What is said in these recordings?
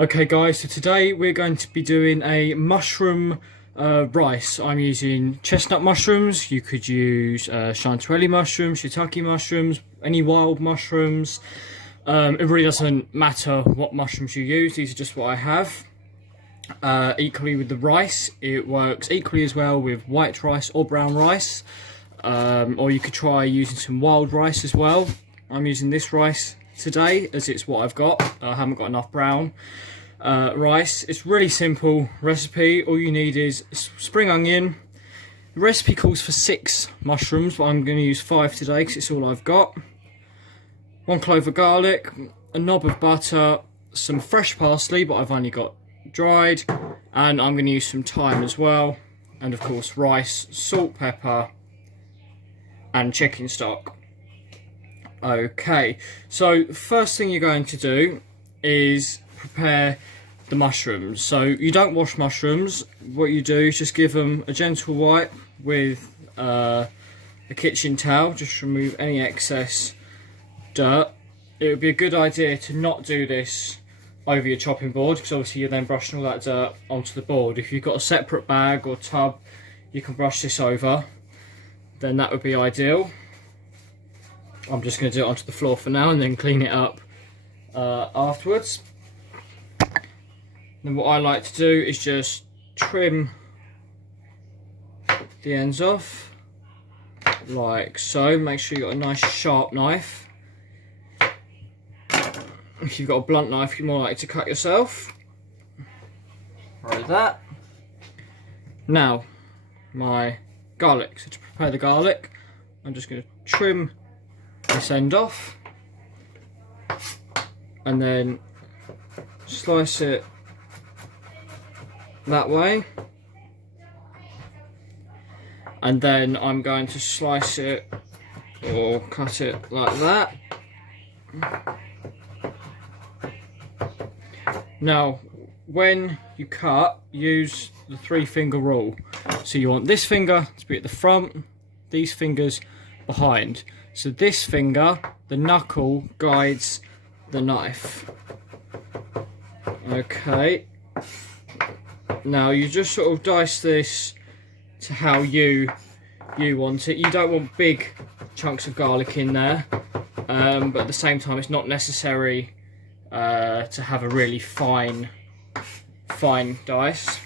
Okay guys, so today we're going to be doing a mushroom rice. I'm using chestnut mushrooms. You could use chanterelle mushrooms, shiitake mushrooms, any wild mushrooms. It really doesn't matter what mushrooms you use, these are just what I have. Equally with the rice, it works equally as well with white rice or brown rice. Or you could try using some wild rice as well. I'm using this rice today as it's what I've got. I haven't got enough brown rice. It's really simple recipe. All you need is spring onion. The recipe calls for 6 mushrooms, but I'm going to use 5 today because it's all I've got. 1 clove of garlic, a knob of butter, some fresh parsley, but I've only got dried, and I'm going to use some thyme as well, and of course rice, salt, pepper, and chicken stock. Okay, so first thing you're going to do is prepare the mushrooms. So you don't wash mushrooms. What you do is just give them a gentle wipe with a kitchen towel. Just remove any excess dirt. It would be a good idea to not do this over your chopping board, because obviously you're then brushing all that dirt onto the board. If you've got a separate bag or tub you can brush this over, then that would be ideal. I'm just going to do it onto the floor for now and then clean it up afterwards. Then what I like to do is just trim the ends off like so. Make sure you've got a nice sharp knife. If you've got a blunt knife, you're more likely to cut yourself. Like that. Now, my garlic. So to prepare the garlic, I'm just going to trim this end off and then slice it that way, and then I'm going to slice it or cut it like that. Now when you cut, use the 3-finger rule. So you want this finger to be at the front, these fingers behind. So this finger, the knuckle, guides the knife. Okay. Now you just sort of dice this to how you want it. You don't want big chunks of garlic in there, but at the same time it's not necessary to have a really fine dice.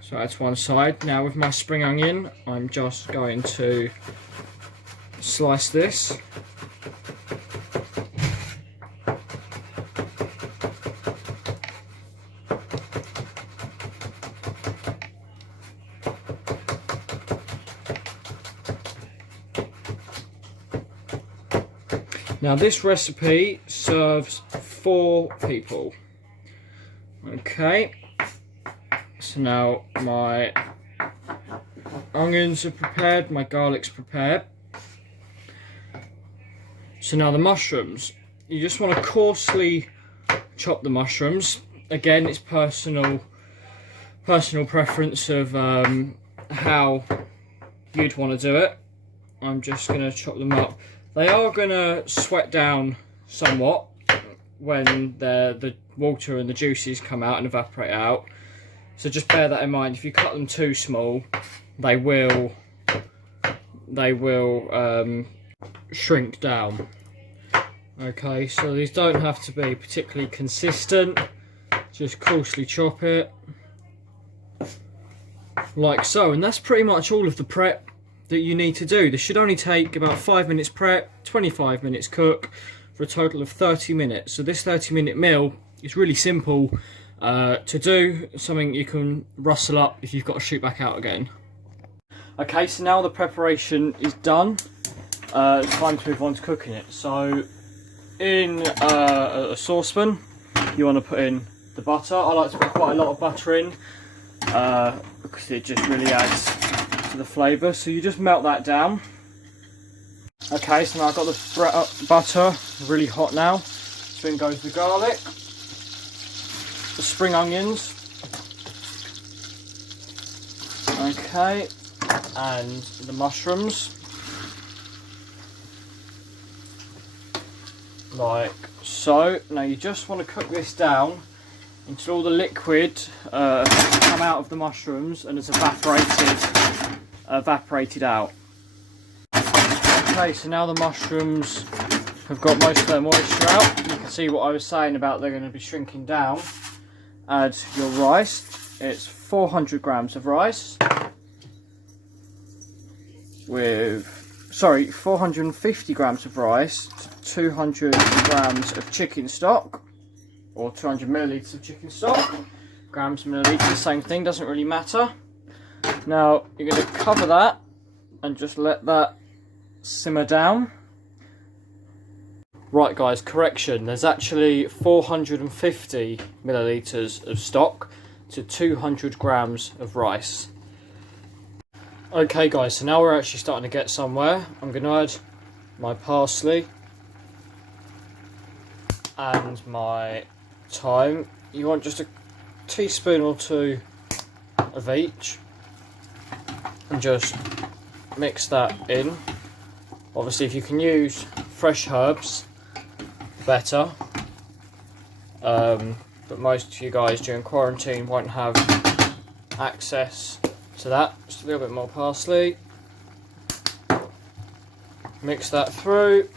So that's one side. Now with my spring onion, I'm just going to slice this. Now this recipe serves 4 people. Okay, so now my onions are prepared, my garlic's prepared. So now the mushrooms, you just want to coarsely chop the mushrooms. Again, it's personal preference of how you'd want to do it. I'm just going to chop them up. They are going to sweat down somewhat when the water and the juices come out and evaporate out. So just bear that in mind. If you cut them too small, they will shrink down. Okay, so these don't have to be particularly consistent. Just coarsely chop it like so, and that's pretty much all of the prep that you need to do. This should only take about 5 minutes prep, 25 minutes cook, for a total of 30 minutes. So this 30-minute meal is really simple to do, something you can rustle up if you've got to shoot back out again. Okay, so now the preparation is done, it's time to move on to cooking it. So in a saucepan, you want to put in the butter. I like to put quite a lot of butter in because it just really adds to the flavour. So you just melt that down. Okay, so now I've got the butter really hot now. So in goes the garlic, the spring onions, okay, and the mushrooms, like so. Now you just want to cook this down until all the liquid come out of the mushrooms and has evaporated out. Okay, so now the mushrooms have got most of their moisture out. You can see what I was saying about they're going to be shrinking down. Add your rice. It's 400 grams of rice with 450 grams of rice to 200 grams of chicken stock, or 200 millilitres of chicken stock. Grams, millilitres, same thing, doesn't really matter. Now you're going to cover that and just let that simmer down. Right guys, correction, there's actually 450 millilitres of stock to 200 grams of rice. Okay guys, so now we're actually starting to get somewhere. I'm going to add my parsley and my thyme. You want just a teaspoon or two of each, and just mix that in. Obviously if you can use fresh herbs, better, but most of you guys during quarantine won't have access to that. Just a little bit more parsley, mix that through.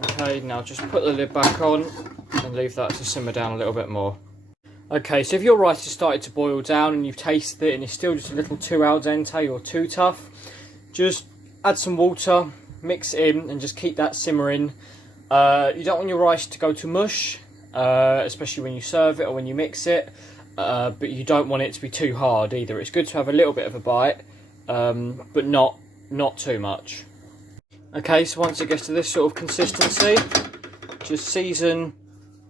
Okay, now just put the lid back on and leave that to simmer down a little bit more. Okay, so if your rice has started to boil down and you've tasted it and it's still just a little too al dente or too tough, just add some water, mix it in and just keep that simmering. You don't want your rice to go to mush, especially when you serve it or when you mix it, but you don't want it to be too hard either. It's good to have a little bit of a bite, but not too much. Okay, so once it gets to this sort of consistency, just season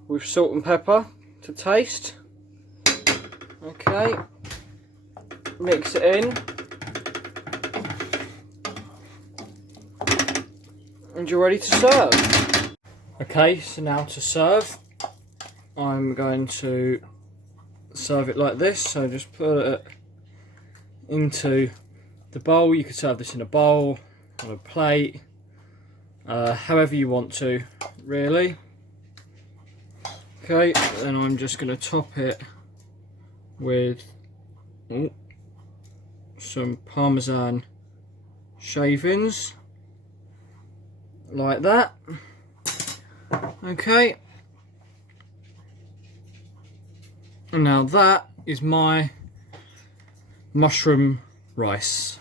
with salt and pepper to taste. Okay, mix it in, and you're ready to serve. Okay, so now to serve, I'm going to serve it like this. So just put it into the bowl. You could serve this in a bowl, on a plate, however you want to, really. Okay, then I'm just going to top it with some Parmesan shavings, like that. Okay, and now that is my mushroom rice.